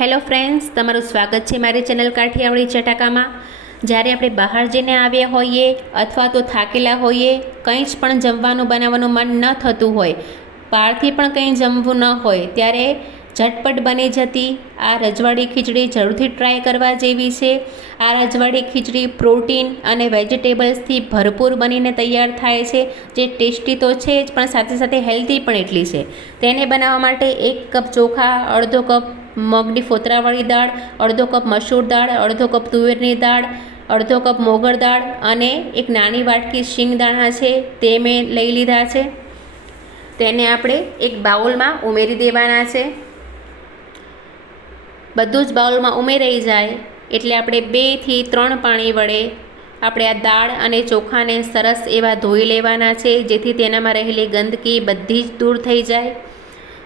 Hello friends, તમારું સ્વાગત છે મારી ચેનલ કાઠિયાવાડી ચટાકામાં। જ્યારે આપણે બહાર જઈને આવ્યા હોઈએ અથવા તો થાકેલા હોઈએ, કંઈ જ પણ જમવાનું બનાવવાનું મન ન થતું હોય, બહારથી પણ કંઈ જમવું ન હોય, ત્યારે ઝટપટ બની જતી આ રજવાડી ખીચડી જરૂરથી ટ્રાય કરવા જેવી છે। આ રજવાડી ખીચડી પ્રોટીન અને વેજીટેબલ્સથી ભરપૂર બનીને તૈયાર થાય છે, જે ટેસ્ટી તો છે જ પણ સાથે સાથે હેલ્ધી પણ એટલી છે। તેને બનાવવા માટે 1 કપ ચોખા, અડધો કપ મગની ફોતરાવાળી દાળ, અડધો કપ મસૂર દાળ, અડધો કપ તુવેરની દાળ, અડધો કપ મોગર દાળ અને એક નાની વાટકી શિંગદાણા છે તે મેં લઈ લીધા છે। તેને આપણે એક બાઉલમાં ઉમેરી દેવાના છે। બધું જ બાઉલમાં ઉમેરાઈ જાય એટલે આપણે 2 થી 3 પાણી વડે આપણે આ દાળ અને ચોખાને સરસ એવા ધોઈ લેવાના છે, જેથી તેનામાં રહેલી ગંદકી બધી જ દૂર થઈ જાય।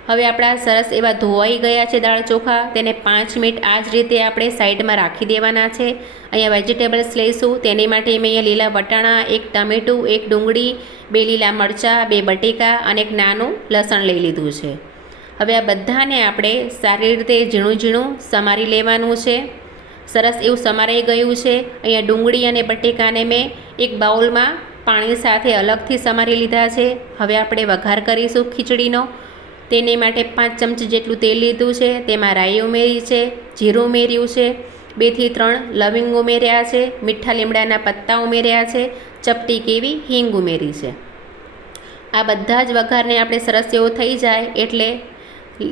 હવે આપણા સરસ એવા ધોવાઈ ગયા છે દાળ ચોખા, તેને 5 મિનિટ આ જ રીતે આપણે સાઈડમાં રાખી દેવાના છે। અહીંયા વેજીટેબલ્સ લઈશું, તેની માટે મેં અહીંયા લીલા વટાણા, 1 ટામેટું, 1 ડુંગળી, 2 લીલા મરચાં, 2 બટેકા અને એક નાનું લસણ લઈ લીધું છે। હવે આ બધાને આપણે સારી રીતે ઝીણું ઝીણું સમારી લેવાનું છે। સરસ એવું સમારાઈ ગયું છે। અહીંયા ડુંગળી અને બટેકાને મેં એક બાઉલમાં પાણી સાથે અલગથી સમારી લીધા છે। હવે આપણે વઘાર કરીશું ખીચડીનો। તેની માટે 5 ચમચી જેટલું તેલ લીધું છે, તેમાં રાઈ ઉમેરી છે, જીરું ઉમેર્યું છે, 2 થી 3 લવિંગ ઉમેર્યા છે, મીઠા લીમડાના પત્તા ઉમેર્યા છે, ચપટી કેવી હિંગ ઉમેરી છે। આ બધા જ વઘારને આપણે સરસ એવો થઈ જાય એટલે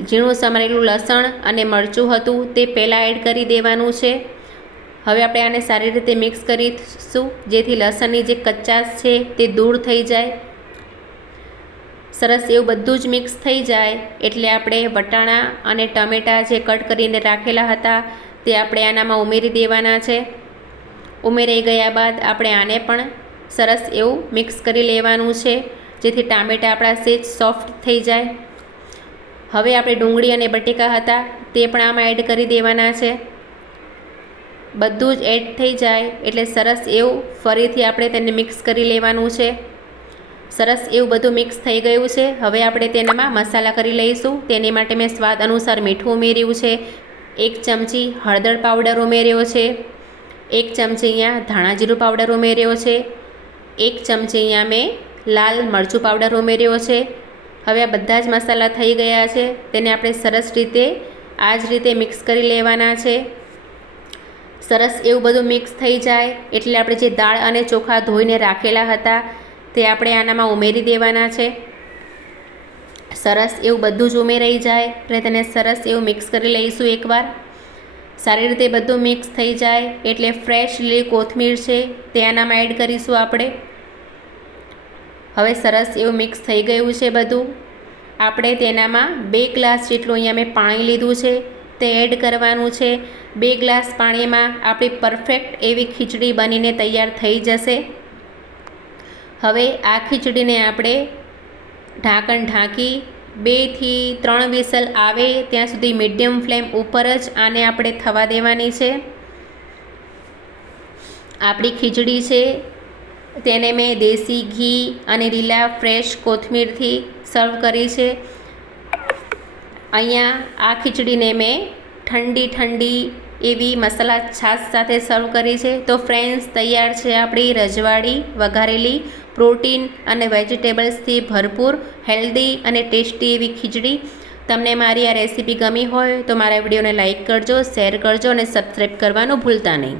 ઝીણું સમારેલું લસણ અને મરચું હતું તે પહેલાં એડ કરી દેવાનું છે। હવે આપણે આને સારી રીતે મિક્સ કરીશું, જેથી લસણની જે કચાશ છે તે દૂર થઈ જાય। સરસ એવું બધું જ મિક્સ થઈ જાય એટલે આપણે વટાણા અને ટમેટાં જે કટ કરીને રાખેલા હતા તે આપણે આનામાં ઉમેરી દેવાના છે। ઉમેરાઈ ગયા બાદ આપણે આને પણ સરસ એવું મિક્સ કરી લેવાનું છે, જેથી ટામેટાં આપણા સેજ સોફ્ટ થઈ જાય। હવે આપણે ડુંગળી અને બટેકા હતા તે પણ આમાં એડ કરી દેવાના છે। બધું જ એડ થઈ જાય એટલે સરસ એવું ફરીથી આપણે તેને મિક્સ કરી લેવાનું છે। સરસ એવું બધું મિક્સ થઈ ગયું છે। હવે આપણે તેનામાં મસાલા કરી લઈશું। તેની માટે મેં સ્વાદ અનુસાર મીઠું ઉમેર્યું છે, 1 ચમચી હળદર પાવડર ઉમેર્યો છે, 1 ચમચી અહીંયા ધાણા જીરું પાવડર ઉમેર્યો છે, 1 ચમચી અહીંયા મેં લાલ મરચું પાવડર ઉમેર્યો છે। હવે આ બધા જ મસાલા થઈ ગયા છે, તેને આપણે સરસ રીતે આ જ રીતે મિક્સ કરી લેવાના છે। સરસ એવું બધું મિક્સ થઈ જાય એટલે આપણે જે દાળ અને ચોખા ધોઈને રાખેલા હતા તે આપણે આનામાં ઉમેરી દેવાના છે। સરસ એવું બધું જ ઉમેરાઈ જાય એટલે તેને સરસ એવું મિક્સ કરી લઈશું એકવાર। સારી રીતે બધું મિક્સ થઈ જાય એટલે ફ્રેશ લીલી કોથમીર છે તે આનામાં એડ કરીશું આપણે। હવે સરસ એવું મિક્સ થઈ ગયું છે બધું। આપણે તેનામાં 2 ગ્લાસ જેટલું અહીંયા મેં પાણી લીધું છે તે એડ કરવાનું છે। 2 ગ્લાસ પાણીમાં આપણી પરફેક્ટ એવી ખીચડી બનીને તૈયાર થઈ જશે। હવે આ ખીચડીને આપણે ઢાંકણ ઢાંકી 2 થી 3 વિસલ આવે ત્યાં સુધી મીડિયમ ફ્લેમ ઉપર જ આને આપણે થવા દેવાની છે। આપણી ખીચડી છે તેને મેં દેશી ઘી અને લીલા ફ્રેશ કોથમીરથી સર્વ કરી છે। અહીંયા આ ખીચડીને મેં ઠંડી એવી મસાલા છાશ સાથે સર્વ કરી છે। તો ફ્રેન્ડ્સ, તૈયાર છે આપણી રજવાડી વઘારેલી પ્રોટીન અને વેજીટેબલ્સથી ભરપૂર હેલ્ધી અને ટેસ્ટી એવી ખીચડી। તમને મારી આ રેસીપી ગમી હોય તો મારા વિડીયોને લાઇક કરજો, શેર કરજો અને સબસ્ક્રાઈબ કરવાનું ભૂલતા નહીં।